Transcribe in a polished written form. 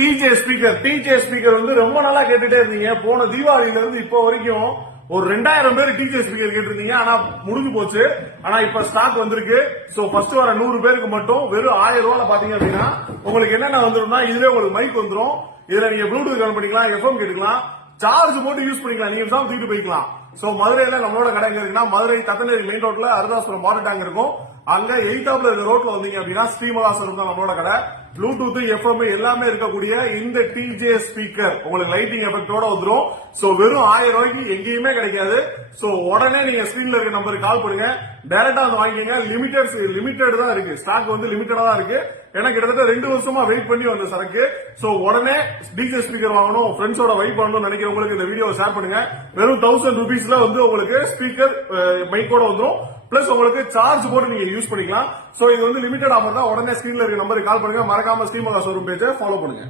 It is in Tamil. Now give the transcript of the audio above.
டிஜே ஸ்பீக்கர் வந்து ரொம்ப நாளா கேட்டுட்டே இருந்தீங்க. போன தீபாவளியில இருந்து இப்போ வரைக்கும் ஒரு 2000 பேர் டிஜே ஸ்பீக்கர் கேட்டிருந்தீங்க. ஆனா முடிஞ்சு போச்சு. ஆனா இப்ப ஸ்டாக் வந்திருக்கு. சோ ஃபர்ஸ்ட் வர 100 பேருக்கு மட்டும் வெறும் 1000 ரூபாய் பாத்தீங்க அப்படின்னா உங்களுக்கு என்னென்ன வந்துரும்னா இதுல உங்களுக்கு மைக் வந்துரும். இதுல நீங்க ப்ளூடூத் கனெக்ட் பண்ணிக்கலாம், எஃப்எம் கேட்டுக்கலாம், சார்ஜ் போட்டு யூஸ் பண்ணிக்கலாம். நீங்க தூக்கிட்டு போய்க்கலாம். சோ மதுரையில நம்மளோட கடை எங்க இருக்குன்னா மதுரை தத்தநேரி மெயின் ரோட்ல அருதாஸ்புரம் மாடல் டேங்க் இருக்கும். அங்க 8ஆப்ல இருக்க ரோட்ல வந்தீங்க அப்படின்னா ஸ்ரீமலாசனம் தான் நம்மளோட கடை. ப்ளூடூத் எஃப்எம் எல்லாமே இருக்கக்கூடிய இந்த டிஜே ஸ்பீக்கர் உங்களுக்கு லைட்டிங் எஃபெக்டோட வந்துரும். சோ வெறும் 1000 ரூபாய்க்கு எங்கேயுமே கிடைக்காது. சோ உடனே நீங்க ஸ்கிரீன்ல இருக்க நம்பருக்கு கால் பண்ணுங்க, டைரக்டா வந்து வாங்கிக்கங்க. லிமிடெட் தான் இருக்கு, ஸ்டாக் வந்து லிமிட்டடா தான் இருக்கு. ஏன்னா கிட்டத்தட்ட 2 வருஷமா வெயிட் பண்ணி வந்த சரக்கு. சோ உடனே டிஜே ஸ்பீக்கர் வாங்கணும், ஃப்ரெண்ட்ஸோட வைப் பண்ணணும்னு நினைக்கிறவங்களுக்கு இந்த வீடியோ ஷேர் பண்ணுங்க. வெறும் 1000 ரூபீஸ்ல வந்து உங்களுக்கு ஸ்பீக்கர் மைக்கோட வந்துரும். பிளஸ் உங்களுக்கு சார்ஜ் போட்டு நீங்க யூஸ் பண்ணிக்கலாம். சோ இது வந்து லிமிடெட் ஆஃபர் தான். உடனே ஸ்கிரீன்ல இருக்க நம்பருக்கு கால் பண்ணுங்க. மறக்காம ஸ்ரீமலா ஷோரூம் பேஜை ஃபாலோ பண்ணுங்க.